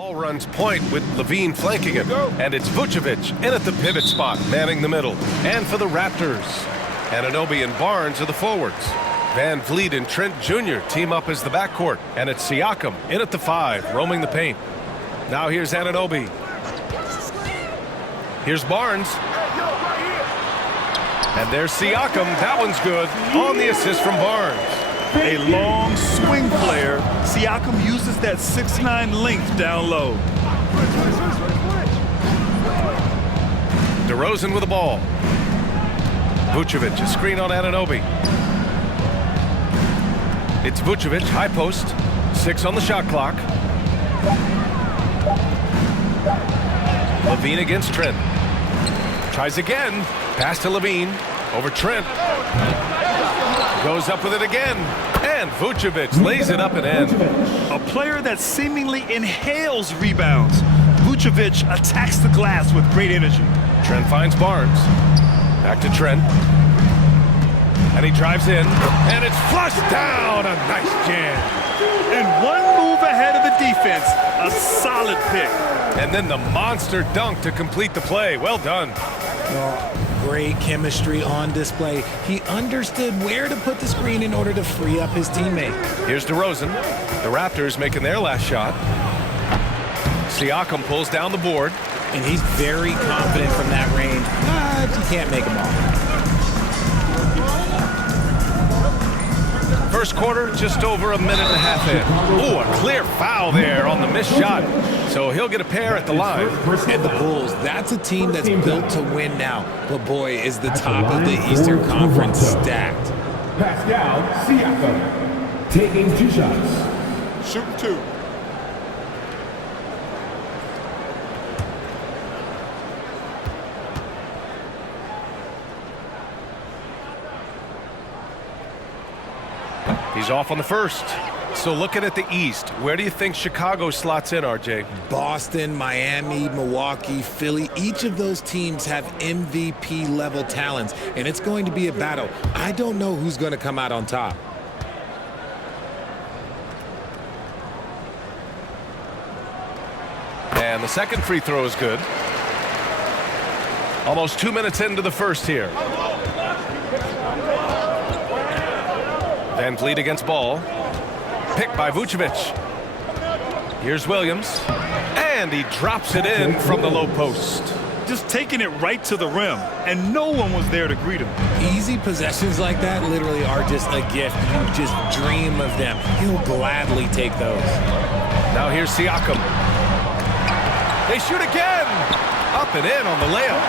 Ball runs point with Levine flanking it. And it's Vucevic in at the pivot spot, manning the middle. And for the Raptors, Anunoby and Barnes are the forwards. Van Vliet and Trent Jr. team up as the backcourt. And it's Siakam in at the 5, roaming the paint. Now here's Anunoby. Here's Barnes. And there's Siakam. That one's good on the assist from Barnes. A long swing player. Siakam uses that 6'9" length down low. DeRozen with the ball. Vucevic, a screen on Anunoby. It's Vucevic, high post. 6 on the shot clock. Levine against Trent. Tries again. Pass to Levine. Over Trent. Goes up with it again. And Vucevic lays it up and in. A player that seemingly inhales rebounds. Vucevic attacks the glass with great energy. Trent finds Barnes. Back to Trent. And he drives in. And it's flushed down. A nice jam. And one move ahead of the defense. A solid pick. And then the monster dunk to complete the play. Well done. Great chemistry on display. He understood where to put the screen in order to free up his teammate. Here's DeRozen. The Raptors making their last shot. Siakam pulls down the board. And he's very confident from that range. But you can't make him all. First quarter, just over a minute and a half in. Ooh, a clear foul there on the missed shot. So he'll get a pair at the line. And the Bulls, that's a team that's built to win now. But boy, is the top of the Eastern Conference stacked. Pascal Siakam taking 2 shots. Shooting 2. He's off on the first. So looking at the East, where do you think Chicago slots in, RJ? Boston, Miami, Milwaukee, Philly, each of those teams have MVP-level talents, and it's going to be a battle. I don't know who's going to come out on top. And the second free throw is good. Almost 2 minutes into the first here. Van Vliet against Ball. Picked by Vucevic. Here's Williams. And he drops it in from the low post. Just taking it right to the rim, and no one was there to greet him. Easy possessions like that literally are just a gift. You just dream of them. He'll gladly take those. Now here's Siakam. They shoot again. Up and in on the layup.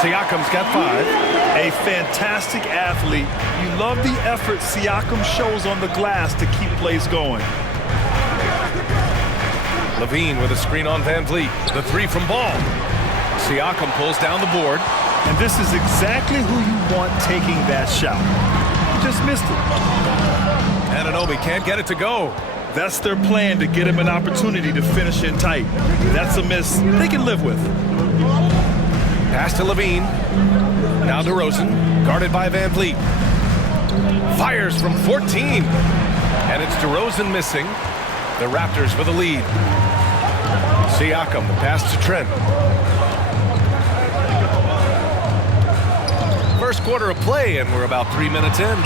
Siakam's got 5. A fantastic athlete. You love the effort Siakam shows on the glass to keep plays going. Levine with a screen on Van Vliet. The 3 from Ball. Siakam pulls down the board. And this is exactly who you want taking that shot. He just missed it. Anunoby can't get it to go. That's their plan, to get him an opportunity to finish in tight. That's a miss they can live with. Pass to Levine. Now DeRozen, guarded by Van Vliet. Fires from 14. And it's DeRozen missing. The Raptors with the lead. Siakam, the pass to Trent. First quarter of play, and we're about 3 minutes in.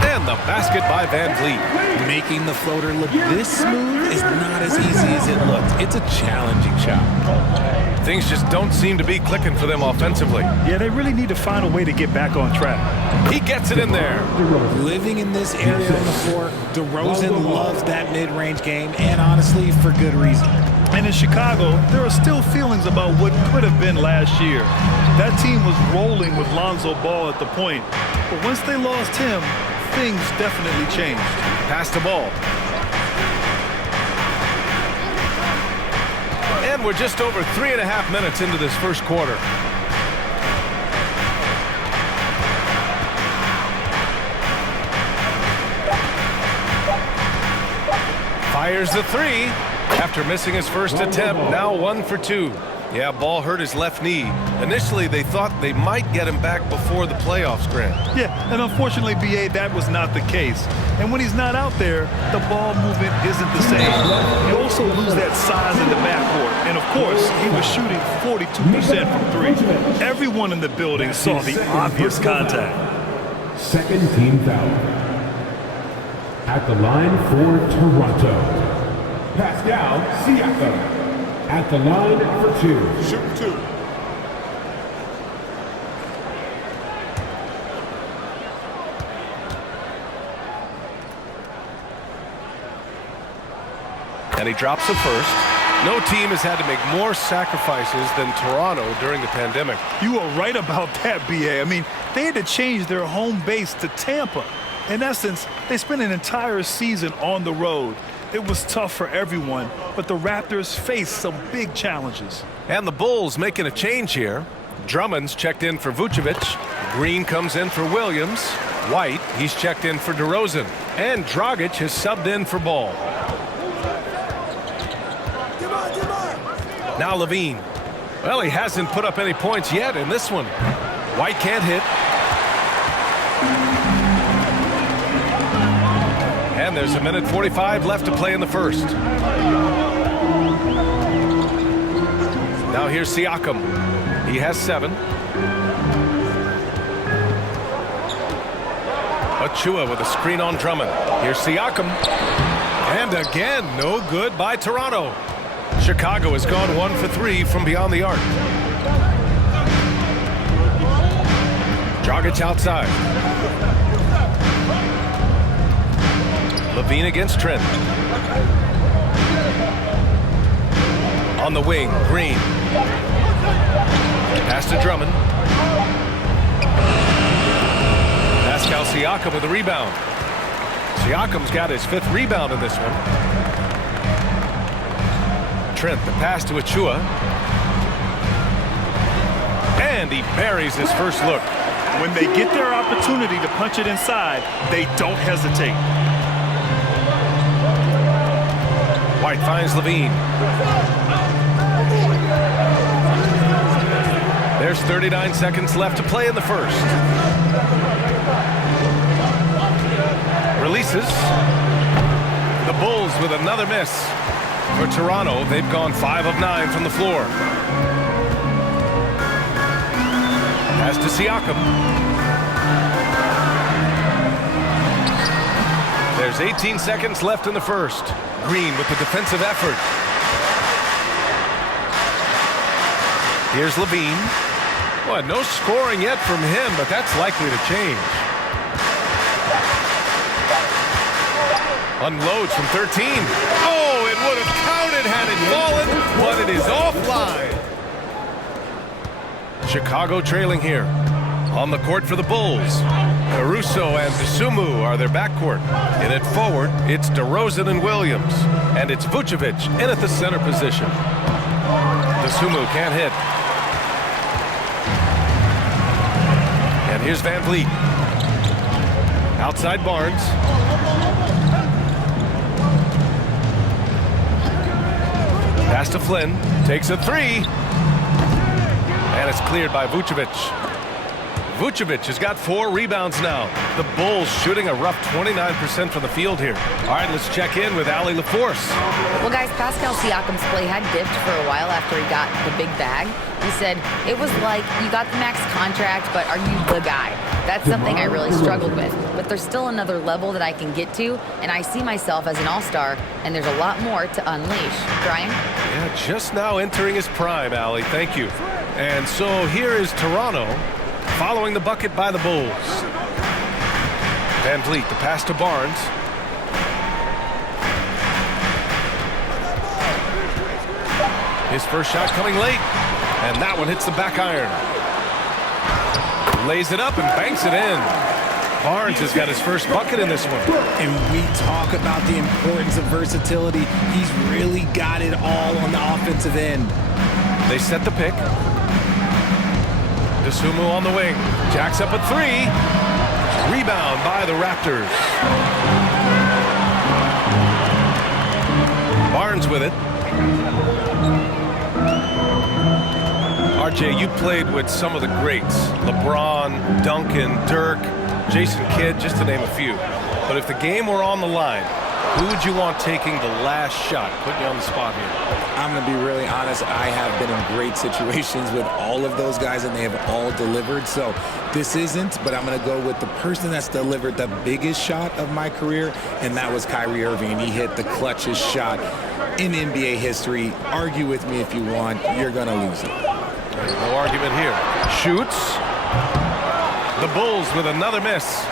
And the basket by Van Vliet. Making the floater look this smooth is not as easy as it looks. It's a challenging shot. Things just don't seem to be clicking for them offensively. Yeah, they really need to find a way to get back on track. He gets it in there. Living in this area on the floor, DeRozan loves that mid-range game, and honestly, for good reason. And in Chicago, there are still feelings about what could have been last year. That team was rolling with Lonzo Ball at the point. But once they lost him, things definitely changed. Pass the ball. And we're just over 3.5 minutes into this first quarter. Fires the 3 after missing his first attempt. Now 1 for 2. Yeah, Ball hurt his left knee. Initially, they thought they might get him back before the playoffs, Grant. Yeah, and unfortunately, B.A., that was not the case. And when he's not out there, the ball movement isn't the same. You also lose that size in the back And, of course, he was shooting 42% from three. Everyone in the building saw the obvious contact. Second team foul. At the line for Toronto, Pascal Siakam. At the line for two. Shoot two. And he drops the first. No team has had to make more sacrifices than Toronto during the pandemic. You are right about that, B.A. I mean, they had to change their home base to Tampa. In essence, they spent an entire season on the road. It was tough for everyone, but the Raptors faced some big challenges. And the Bulls making a change here. Drummond's checked in for Vucevic. Green comes in for Williams. White, he's checked in for DeRozen. And Dragic has subbed in for Ball. Now Levine. Well, he hasn't put up any points yet in this one. White can't hit. And there's a minute 45 left to play in the first. Now here's Siakam. He has 7. Achua with a screen on Drummond. Here's Siakam. And again, no good by Toronto. Chicago has gone 1 for 3 from beyond the arc. Dragic outside. Levine against Trent. On the wing, Green. Pass to Drummond. Pascal Siakam with a rebound. Siakam's got his 5th rebound in this one. Trent, the pass to Achua. And he buries his first look. When they get their opportunity to punch it inside, they don't hesitate. White finds Levine. There's 39 seconds left to play in the first. Releases. The Bulls with another miss. For Toronto, they've gone 5 of 9 from the floor. Pass to Siakam. There's 18 seconds left in the first. Green with the defensive effort. Here's Levine. Well, no scoring yet from him, but that's likely to change. Unloads from 13. Oh, it would have counted had it fallen, but it is offline. Chicago trailing here. On the court for the Bulls. Caruso and Dosunmu are their backcourt. In it forward, it's DeRozan and Williams. And it's Vucevic in at the center position. Dosunmu can't hit. And here's Van Vliet. Outside Barnes. Pass to Flynn. Takes a 3. And it's cleared by Vucevic. Vucevic has got 4 rebounds now. The Bulls shooting a rough 29% from the field here. All right, let's check in with Allie LaForce. Well, guys, Pascal Siakam's play had dipped for a while after he got the big bag. He said, it was like, you got the max contract, but are you the guy? That's something I really struggled with. But there's still another level that I can get to, and I see myself as an all-star, and there's a lot more to unleash. Brian? Yeah, just now entering his prime, Allie. Thank you. And so here is Toronto, following the bucket by the Bulls. Van Vliet, the pass to Barnes. His first shot coming late, and that one hits the back iron. Lays it up and banks it in. Barnes has got his first bucket in this one. And we talk about the importance of versatility. He's really got it all on the offensive end. They set the pick. Dosunmu on the wing. Jacks up a 3. Rebound by the Raptors. Barnes with it. RJ, you played with some of the greats. LeBron, Duncan, Dirk, Jason Kidd, just to name a few. But if the game were on the line, Who would you want taking the last shot? Putting you on the spot here. I'm going to be really honest. I have been in great situations with all of those guys, and they have all delivered. So this isn't, but I'm going to go with the person that's delivered the biggest shot of my career, and that was Kyrie Irving. He hit the clutchest shot in NBA history. Argue with me if you want. You're going to lose it. No argument here. Shoots. The Bulls with another miss.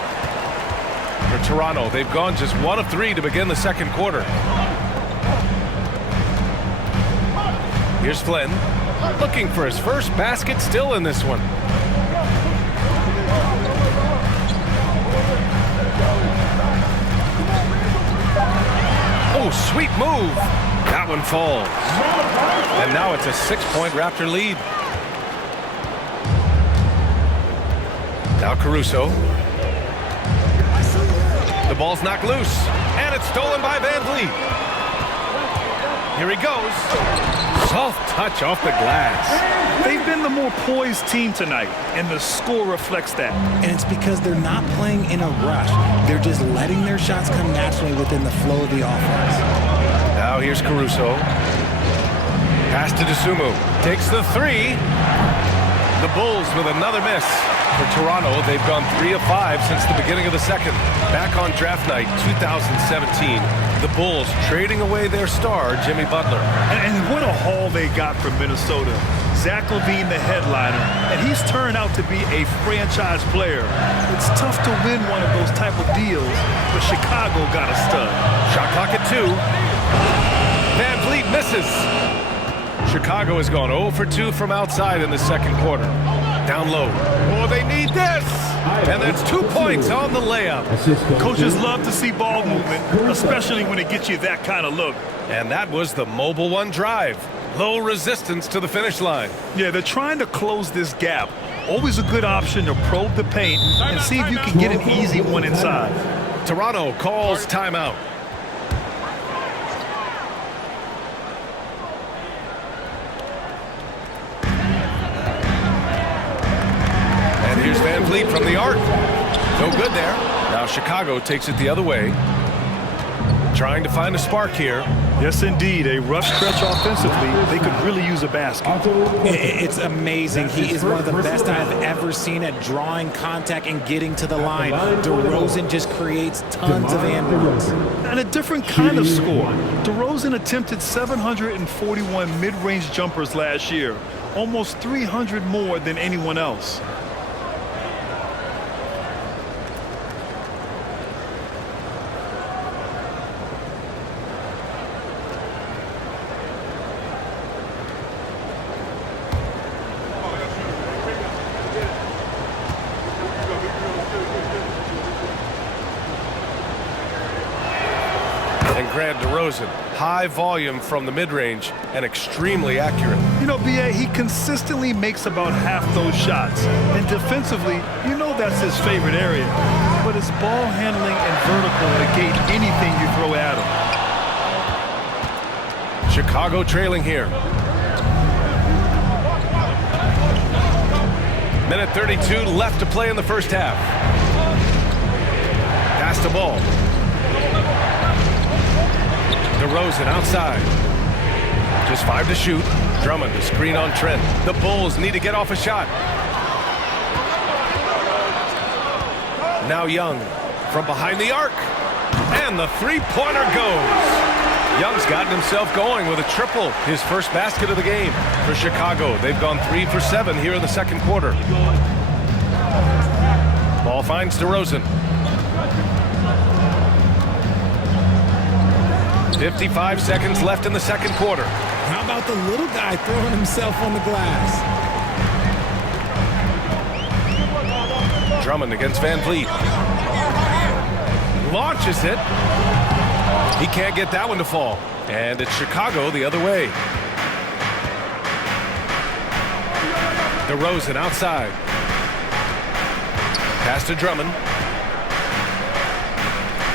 For Toronto, they've gone just 1 of 3 to begin the second quarter. Here's Flynn, looking for his first basket, still in this one. Oh, sweet move. That one falls. And now it's a 6-point Raptor lead. Now Caruso. The ball's knocked loose, and it's stolen by Van Vliet. Here he goes. Soft touch off the glass. They've been the more poised team tonight, and the score reflects that. And it's because they're not playing in a rush. They're just letting their shots come naturally within the flow of the offense. Now here's Caruso. Pass to DeSumo. Takes the 3. The Bulls with another miss. For Toronto, they've gone 3 of 5 since the beginning of the second. Back on draft night 2017, the Bulls trading away their star, Jimmy Butler. And what a haul they got from Minnesota. Zach LaVine, the headliner, and he's turned out to be a franchise player. It's tough to win one of those type of deals, but Chicago got a stud. Shot clock at 2. Van Vliet misses. Chicago has gone 0 for 2 from outside in the second quarter. Down low. Oh, they need this! And that's 2 points on the layup. Coaches love to see ball movement, especially when it gets you that kind of look. And that was the Mobile One drive. Low resistance to the finish line. Yeah, they're trying to close this gap. Always a good option to probe the paint and see if you can get an easy one inside. Toronto calls timeout. Here's Van Vliet from the arc. No good there. Now Chicago takes it the other way. Trying to find a spark here. Yes, indeed. A rough stretch offensively. They could really use a basket. It's amazing. He is one of the best I've ever seen at drawing contact and getting to the line. DeRozan just creates tons of and-runs. And a different kind of score. DeRozan attempted 741 mid-range jumpers last year. Almost 300 more than anyone else. DeRozan, high volume from the mid-range and extremely accurate. You know, B.A., he consistently makes about half those shots. And defensively, you know that's his favorite area. But his ball handling and vertical negate anything you throw at him. Chicago trailing here. Minute 32 left to play in the first half. Pass the ball. DeRozan outside. Just 5 to shoot. Drummond to screen on Trent. The Bulls need to get off a shot. Now Young from behind the arc. And the three-pointer goes. Young's gotten himself going with a triple. His first basket of the game for Chicago. They've gone 3 for 7 here in the second quarter. Ball finds DeRozan. 55 seconds left in the second quarter. How about the little guy throwing himself on the glass? Drummond against Van Vliet. Launches it. He can't get that one to fall. And it's Chicago the other way. DeRozan outside. Pass to Drummond.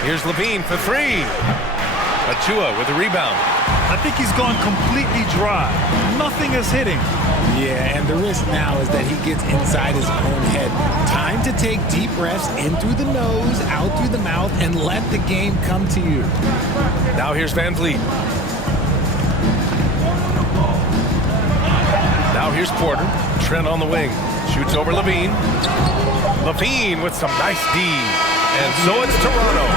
Here's LaVine for 3. Achua with the rebound. I think he's gone completely dry. Nothing is hitting. Yeah, and the risk now is that he gets inside his own head. Time to take deep breaths in through the nose, out through the mouth, and let the game come to you. Now here's Van Vliet. Now here's Porter. Trent on the wing. Shoots over Levine. Levine with some nice D. And so it's Toronto,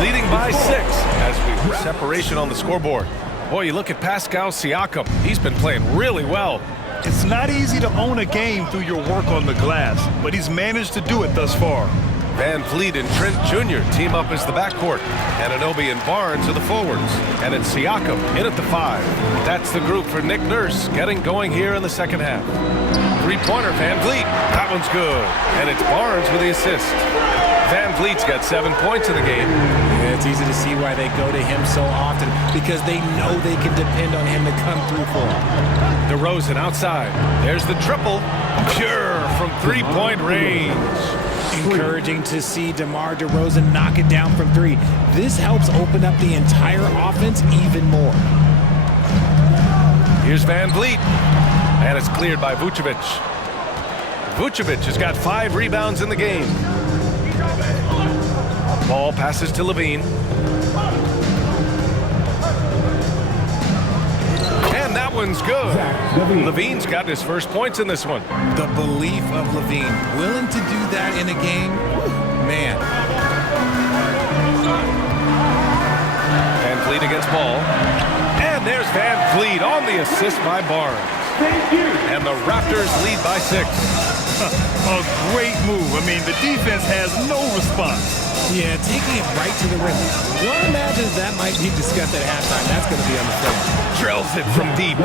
leading by 6 as we separation on the scoreboard. Boy, you look at Pascal Siakam. He's been playing really well. It's not easy to own a game through your work on the glass, but he's managed to do it thus far. Van Vliet and Trent Jr. team up as the backcourt. Anunoby and Barnes are the forwards. And it's Siakam in at the 5. That's the group for Nick Nurse getting going here in the second half. Three-pointer, Van Vliet. That one's good. And it's Barnes with the assist. Van Vliet's got 7 points in the game. Yeah, it's easy to see why they go to him so often, because they know they can depend on him to come through for them. DeRozen outside. There's the triple. Pure from three-point range. Encouraging to see Demar DeRozen knock it down from 3. This helps open up the entire offense even more. Here's Van Vliet. And it's cleared by Vucevic. Vucevic has got 5 rebounds in the game. Ball passes to Levine. And that one's good. Levine's got his first points in this one. The belief of Levine, willing to do that in a game, man. Van Vliet against Ball. And there's Van Vliet on the assist by Barnes. And the Raptors lead by 6. A great move. I mean, the defense has no response. Yeah, taking it right to the rim. One imagines that might be discussed at halftime. That's going to be on the film. Drills it from deep.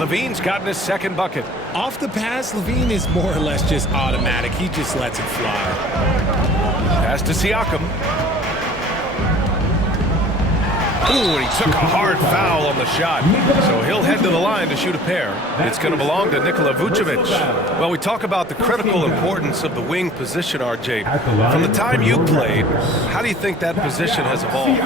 Levine's gotten his second bucket. Off the pass, Levine is more or less just automatic. He just lets it fly. Pass to Siakam. Ooh, and he took a hard foul on the shot. So he'll head to the line to shoot a pair. It's going to belong to Nikola Vucevic. Well, we talk about the critical importance of the wing position, RJ. From the time you played, how do you think that position has evolved?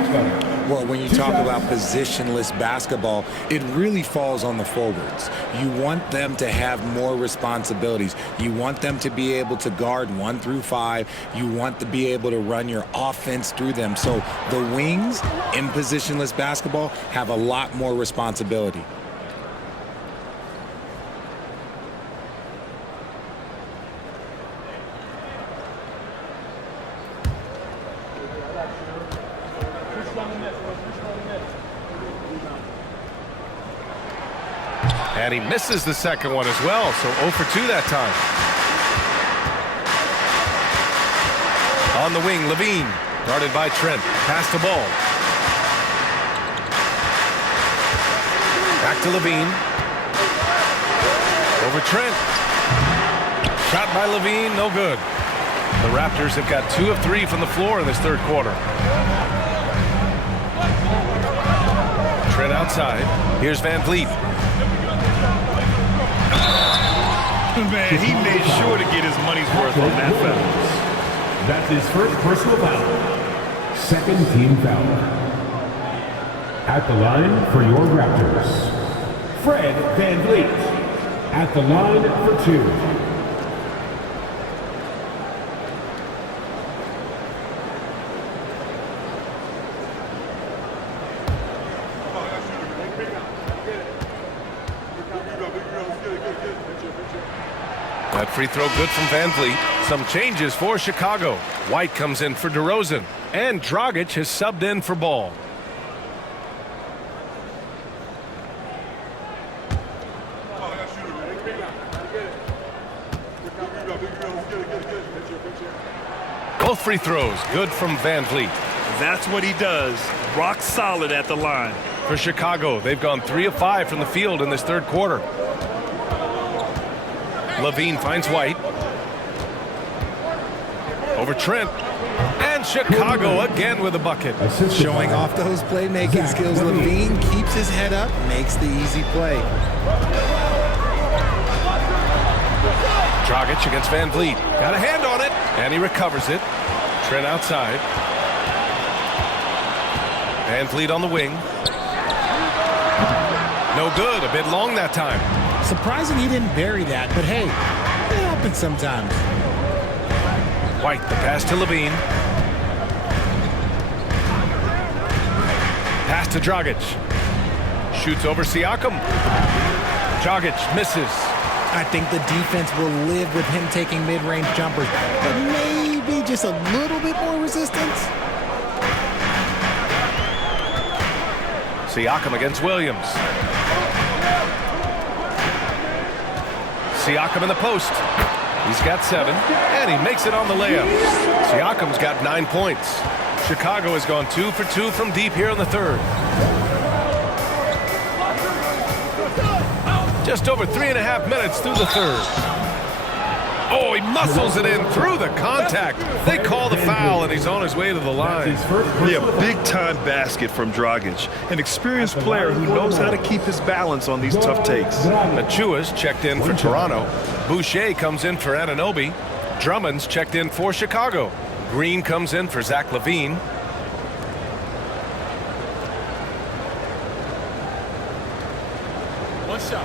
Well, when you talk about positionless basketball, it really falls on the forwards. You want them to have more responsibilities. You want them to be able to guard 1 through 5. You want to be able to run your offense through them. So the wings in positionless basketball have a lot more responsibility. And he misses the second one as well, so 0 for 2 that time. On the wing, Levine, guarded by Trent. Pass to Ball. Back to Levine. Over Trent. Shot by Levine, no good. The Raptors have got 2 of 3 from the floor in this third quarter. Trent outside. Here's Van Vliet. Man, he made sure to get his money's worth on that foul. That's his first personal foul. Second team foul. At the line for your Raptors, Fred Van Vliet. At the line for 2. That free throw good from Van Vliet. Some changes for Chicago. White comes in for DeRozen. And Dragic has subbed in for Ball. Both free throws good from Van Vliet. That's what he does. Rock solid at the line. For Chicago, they've gone 3 of 5 from the field in this third quarter. Levine finds White. Over Trent. And Chicago again with a bucket. Showing off those playmaking skills. Levine keeps his head up, makes the easy play. Dragic against Van Vliet. Got a hand on it. And he recovers it. Trent outside. Van Vliet on the wing. No good. A bit long that time. Surprising he didn't bury that, but hey, it happens sometimes. White, the pass to Levine. Pass to Dragic. Shoots over Siakam. Dragic misses. I think the defense will live with him taking mid-range jumpers, but maybe just a little bit more resistance. Siakam against Williams. Siakam in the post. He's got 7, and he makes it on the layup. Siakam's got 9 points. Chicago has gone 2 for 2 from deep here in the third. Just over 3.5 minutes through the third. Oh, he muscles it in through the contact. They call the foul, and he's on his way to the line. Yeah, big-time basket from Dragic. An experienced player who knows how to keep his balance on these tough takes. Achua's checked in for Toronto. Boucher comes in for Anunoby. Drummond's checked in for Chicago. Green comes in for Zach LaVine. One shot.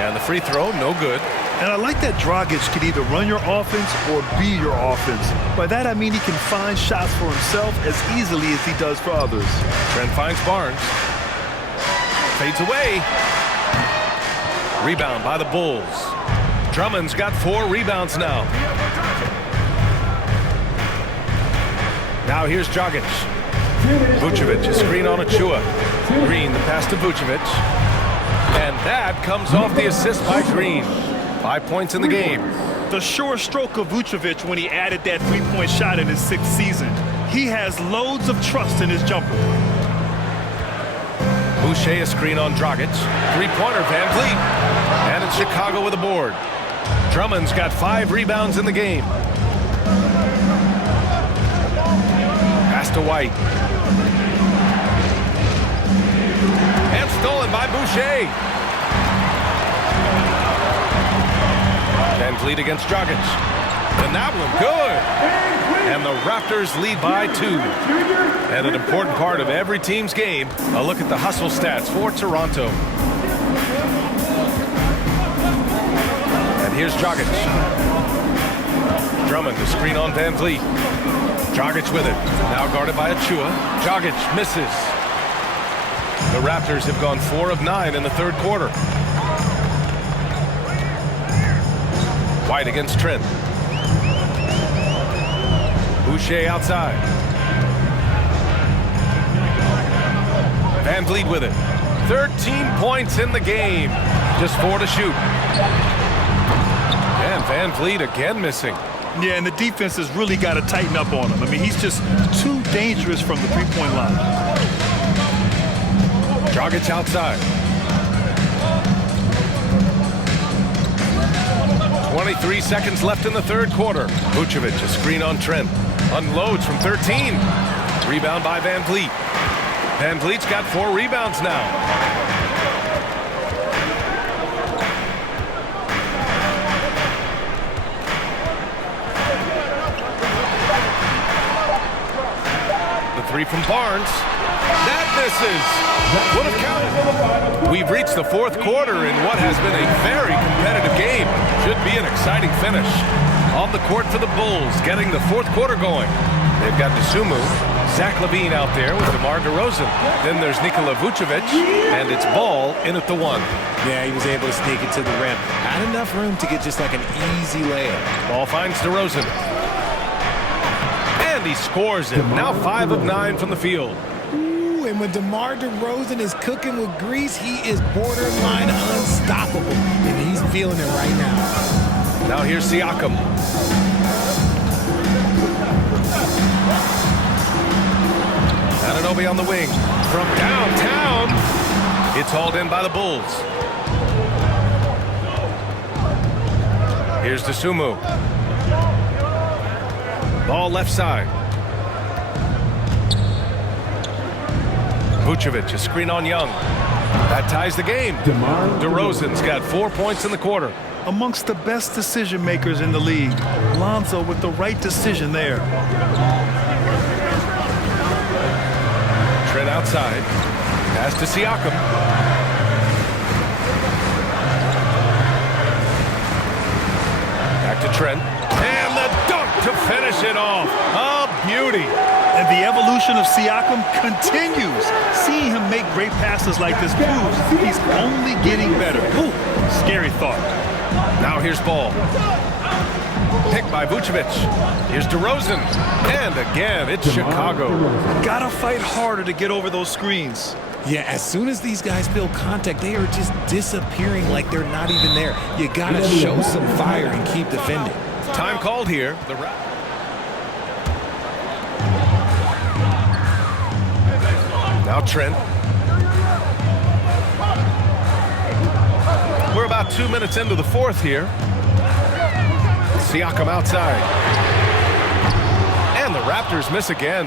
And the free throw, no good. And I like that Dragic can either run your offense or be your offense. By that, I mean he can find shots for himself as easily as he does for others. Trent finds Barnes. Fades away. Rebound by the Bulls. Drummond's got 4 rebounds now. Now here's Dragic. Vucevic, a screen on Achua. Green, the pass to Vucevic. And that comes off the assist by Green. 5 points in the game. The sure stroke of Vucevic when he added that three-point shot in his 6th season. He has loads of trust in his jumper. Boucher, a screen on Dragic. Three-pointer, Van Vliet. And it's Chicago with a board. Drummond's got 5 rebounds in the game. Pass to White. And stolen by Boucher. Van Vliet against Dragic. And that one good. And the Raptors lead by 2. And an important part of every team's game, a look at the hustle stats for Toronto. And here's Dragic. Drummond, the screen on Van Vliet. Dragic with it. Now guarded by Achua. Dragic misses. The Raptors have gone 4 of 9 in the third quarter. White against Trent. Boucher outside. Van Vliet with it. 13 points in the game. Just 4 to shoot. And Van Vliet again missing. Yeah, and the defense has really got to tighten up on him. I mean, he's just too dangerous from the three-point line. Dragic outside. 23 seconds left in the third quarter. Vucevic, a screen on Trent. Unloads from 13. Rebound by Van Vliet. Van Vliet's got 4 rebounds now. The 3 from Barnes. That misses. Would have counted. We've reached the fourth quarter in what has been a very competitive game. Should be an exciting finish. On the court for the Bulls, getting the fourth quarter going. They've got Dosunmu, Zach LaVine out there with Demar DeRozen. Then there's Nikola Vucevic, and it's Ball in at the 1. Yeah, he was able to sneak it to the rim. Had enough room to get just like an easy layup. Ball finds DeRozen. And he scores it. Now 5 of 9 from the field. And when Demar DeRozan is cooking with grease, he is borderline unstoppable. And he's feeling it right now. Now here's Siakam. Anunoby on the wing. From downtown. It's hauled in by the Bulls. Here's Dosunmu. Ball left side. Vucevic, a screen on Young. That ties the game. DeMar DeRozan's got 4 points in the quarter. Amongst the best decision makers in the league, Lonzo with the right decision there. Trent outside. Pass to Siakam. Back to Trent. And the dunk to finish it off. A beauty. And the evolution of Siakam continues. Seeing him make great passes like this proves he's only getting better. Ooh, scary thought. Now here's Ball. Picked by Vucevic. Here's DeRozan. And again, it's Chicago. Gotta fight harder to get over those screens. Yeah, as soon as these guys feel contact, they are just disappearing like they're not even there. You gotta show some fire and keep defending. Time called here. Now Trent. We're about 2 minutes into the fourth here. Siakam outside. And the Raptors miss again.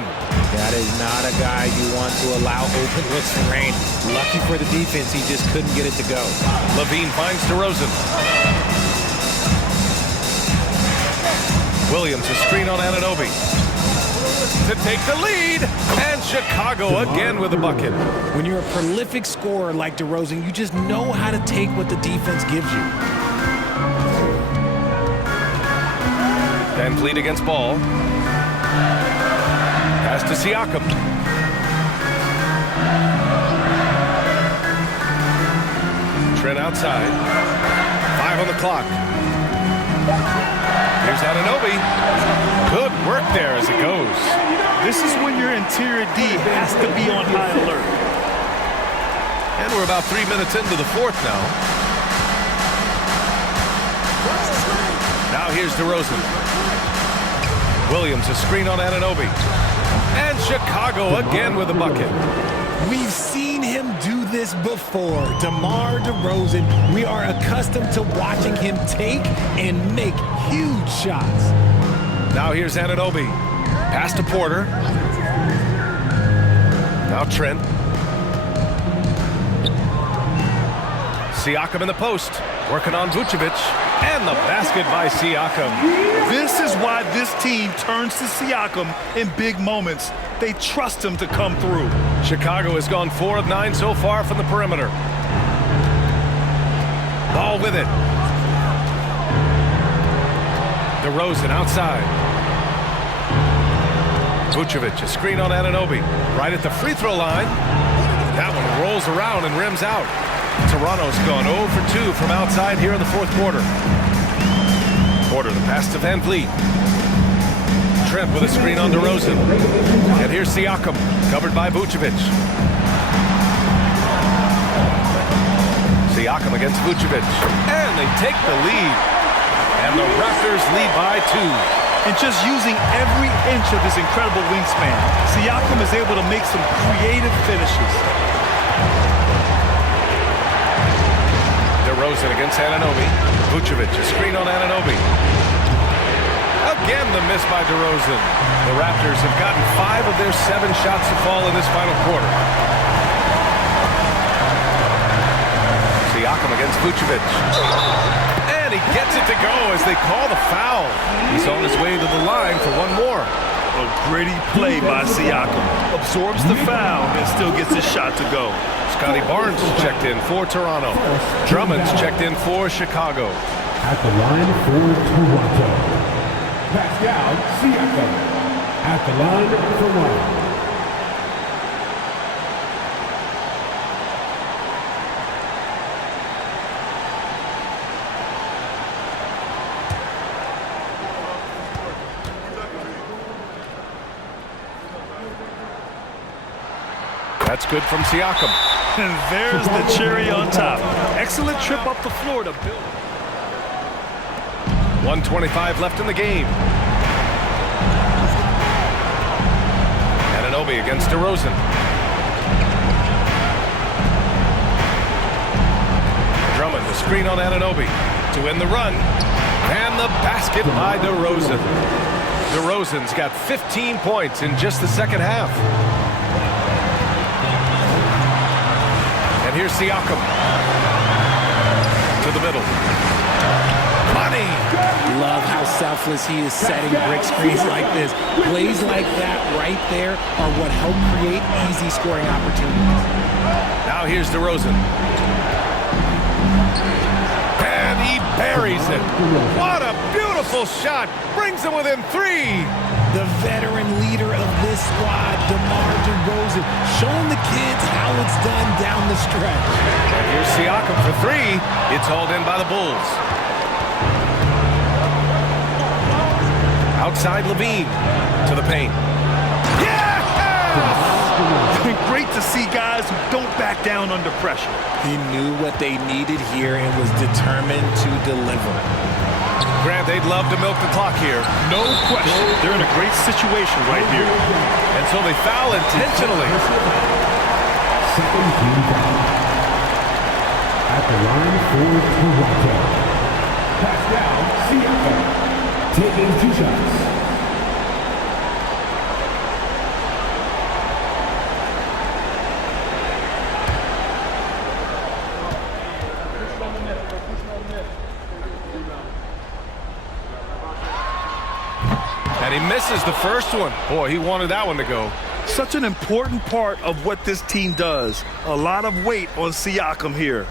That is not a guy you want to allow open looks for rain. Lucky for the defense, he just couldn't get it to go. Levine finds DeRozan. Williams a screen on Anunoby to take the lead, and Chicago again with a bucket. When you're a prolific scorer like DeRozan, you just know how to take what the defense gives you. Van Vliet against Ball. Pass to Siakam. Trent outside. 5 on the clock. Here's Anunoby. Good work there as it goes. This is when your interior D has to be on high alert. And we're about 3 minutes into the fourth now. Now here's DeRozan. Williams a screen on Anunoby. And Chicago again with a bucket. We've seen him do this before. DeMar DeRozan, we are accustomed to watching him take and make huge shots. Now here's Anunoby. Pass to Porter. Now Trent. Siakam in the post. Working on Vucevic. And the basket by Siakam. This is why this team turns to Siakam in big moments. They trust him to come through. Chicago has gone 4 of 9 so far from the perimeter. Ball with it. DeRozan outside. Vucevic, a screen on Anunoby. Right at the free throw line. That one rolls around and rims out. Toronto's gone 0 for 2 from outside here in the fourth quarter. Porter, the pass to Van Vliet. Trent with a screen on DeRozan. And here's Siakam, covered by Vucevic. Siakam against Vucevic. And they take the lead. And the Raptors lead by 2. And just using every inch of his incredible wingspan, Siakam is able to make some creative finishes. DeRozan against Anunoby. Vucevic, a screen on Anunoby. Again, the miss by DeRozan. The Raptors have gotten 5 of their 7 shots to fall in this final quarter. Siakam against Vucevic. And he gets it to go as they call the foul. He's on his way to the line for one more. A gritty play by Siakam. Absorbs the foul and still gets his shot to go. Scotty Barnes checked in for Toronto. Drummond's checked in for Chicago. At the line for Toronto, Pascal Siakam. At the line for 1. That's good from Siakam. And there's the cherry on top. Excellent trip up the floor to build. 1:25 left in the game. Anunoby against DeRozan. Drummond, the screen on Anunoby to win the run. And the basket by DeRozan. DeRozan's got 15 points in just the second half. And here's Siakam. To the middle. Money! Love how selfless he is setting brick screens like this. Plays like that right there are what help create easy scoring opportunities. Now here's DeRozen. And he buries it. What a beautiful shot. Brings him within 3. The veteran leader of this squad, Demar DeRozen, showing the kids how it's done down the stretch. And here's Siakam for 3. It's hauled in by the Bulls. Outside Levine to the paint. Yeah! Great to see guys who don't back down under pressure. He knew what they needed here and was determined to deliver. Grant, they'd love to milk the clock here. No question. They're in a great situation right here. And so they foul intentionally. Second team foul. At the line for Toronto, Pascal Siakam taking 2 shots. And he misses the first one. Boy, he wanted that one to go. Such an important part of what this team does. A lot of weight on Siakam here.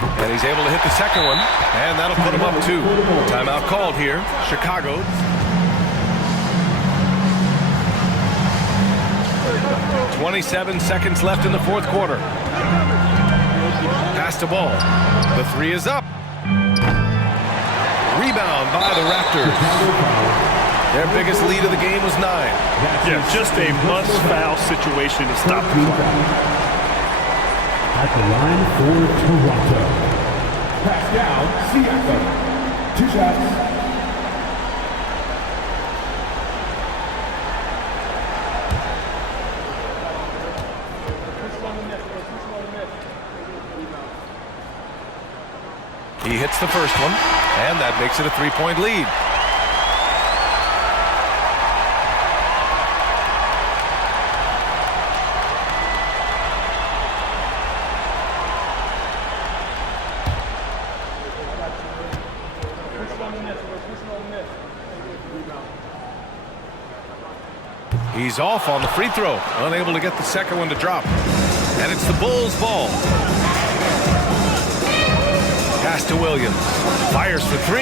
And he's able to hit the second one. And that'll put him up 2. Timeout called here. Chicago. .27 seconds left in the 4th quarter. Pass the ball. The 3 is up. Rebound by the Raptors. Their biggest lead of the game was 9. Yeah, just a must-foul situation to stop the clock. At the line for Toronto, Pascal Siakam, 2 shots. He hits the first one, and that makes it a 3-point lead. He's off on the free throw, unable to get the second one to drop. And it's the Bulls' ball. Pass to Williams. Fires for 3.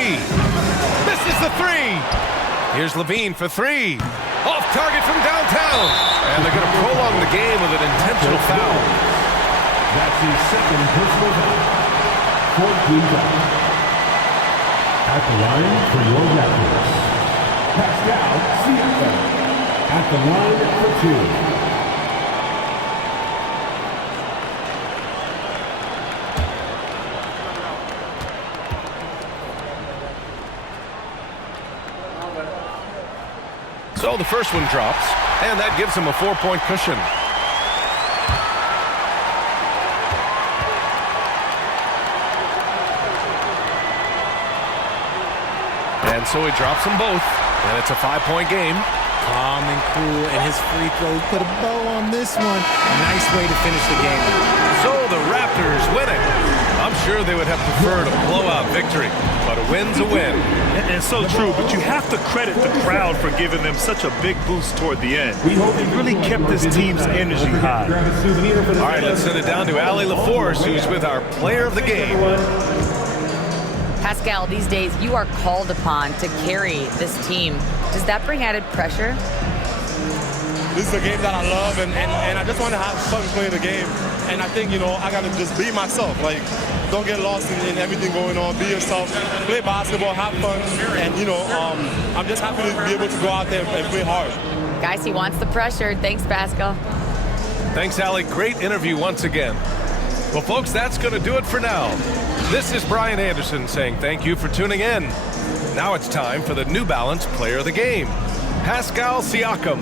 Misses the 3. Here's Levine for 3. Off target from downtown. And they're going to prolong the game with an intentional foul. That's his second personal foul. 14 foul. At the line for your Raptors, Pascal Siakam. At the line for 2. So the first one drops, and that gives him a 4-point cushion. And so he drops them both, and it's a 5-point game. Calm and cool, and his free throw put a bow on this one. Nice way to finish the game. So the Raptors win it. I'm sure they would have preferred a blowout victory, but a win's a win. And so true, but you have to credit the crowd for giving them such a big boost toward the end. They really kept this team's energy high. All right, let's send it down to Allie LaForce, who's with our player of the game. Pascal, these days you are called upon to carry this team. Does that bring added pressure? This is a game that I love, and I just want to have fun playing the game. And I think, I got to just be myself. Like, don't get lost in everything going on. Be yourself. Play basketball, have fun. And, I'm just happy to be able to go out there and play hard. Guys, he wants the pressure. Thanks, Pascal. Thanks, Allie. Great interview once again. Well, folks, that's going to do it for now. This is Brian Anderson saying thank you for tuning in. Now it's time for the New Balance Player of the Game, Pascal Siakam.